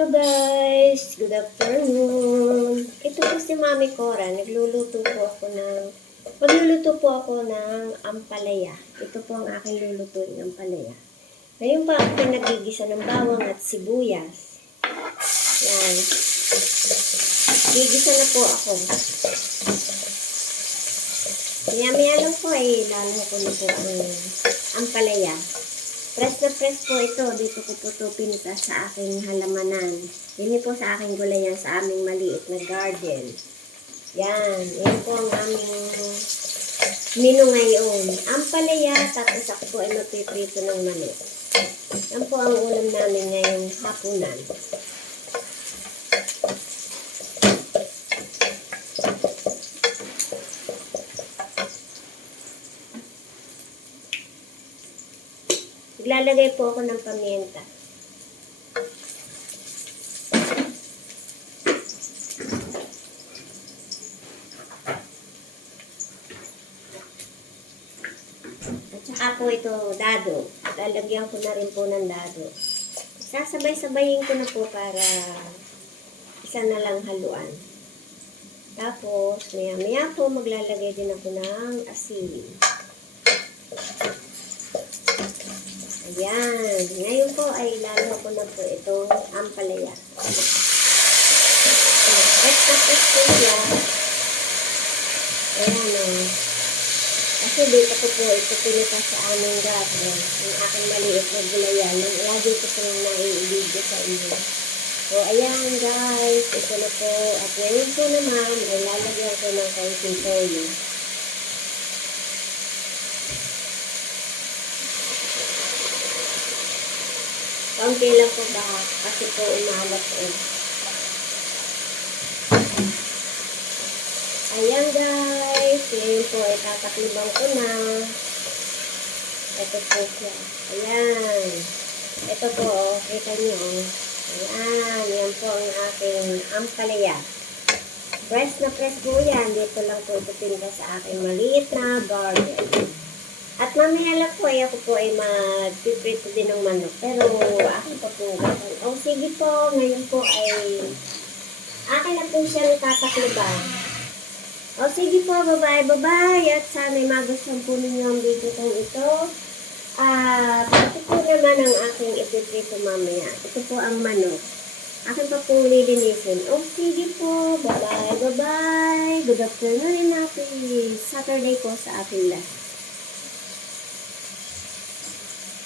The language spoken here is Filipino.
Hello guys! Good afternoon! Ito po si Mami Cora. Magluluto po ako ng ampalaya. Ito po ang aking lulutuin ng ampalaya. Ngayon pa ako nagigisa ng bawang at sibuyas. Yan. Gigisa na po ako. Maya-maya lang po lalo ko na po ang ampalaya. Press na press po ito. Dito ko po ito pinita sa aking halamanan. Yun po sa aking gulayan sa aming maliit na garden. Yan. Yan po ang aming menu ngayon. Ampalaya, tapos ako po ay magpiprito ng manok. Yan po ang ulam namin ngayong hapunan. Naglalagay po ako ng paminta. At saka po ito, dado. Lalagyan ko na rin po ng dado. Sasabay-sabayin ko na po para isa na lang haluan. Tapos, maya-maya po maglalagay din ako ng asin. Ayan. Ngayon po ay lalo ko na po itong ampalaya. Press po siya. Ayan o. Kasi dito ko po ito pinita sa aming garden. Yung aking maliit na gulayan. Yung lagi ko po nai-video sa inyo. So, ayan guys. Ito na po. At ngayon po naman ay lalagyan ko ng kaunting toyo. Kaunti lang po ba? Kasi po umalat eh. Ayan guys. Ngayon po ay tatakliban ko na. Ito po siya. Ayan. Ito po. Kita niyo. Ayan. Yan po ang aking ampalaya. Press na press po yan. Dito lang po ito pinta sa aking maliit na garden. At mamaya lang po ako po ay magpiprito din ng manok. Pero akin pa po gawin. O sige po, ngayon po ay akin na po siyang tatakliban. O sige po, bye-bye. At sana'y magustuhan po ninyo ang video kong ito. Ito po naman ang aking ipiprito mamaya. Ito po ang manok. Akin pa po lilinisin. O sige po, bye-bye. Good afternoon and happy Saturday po sa ating lahat.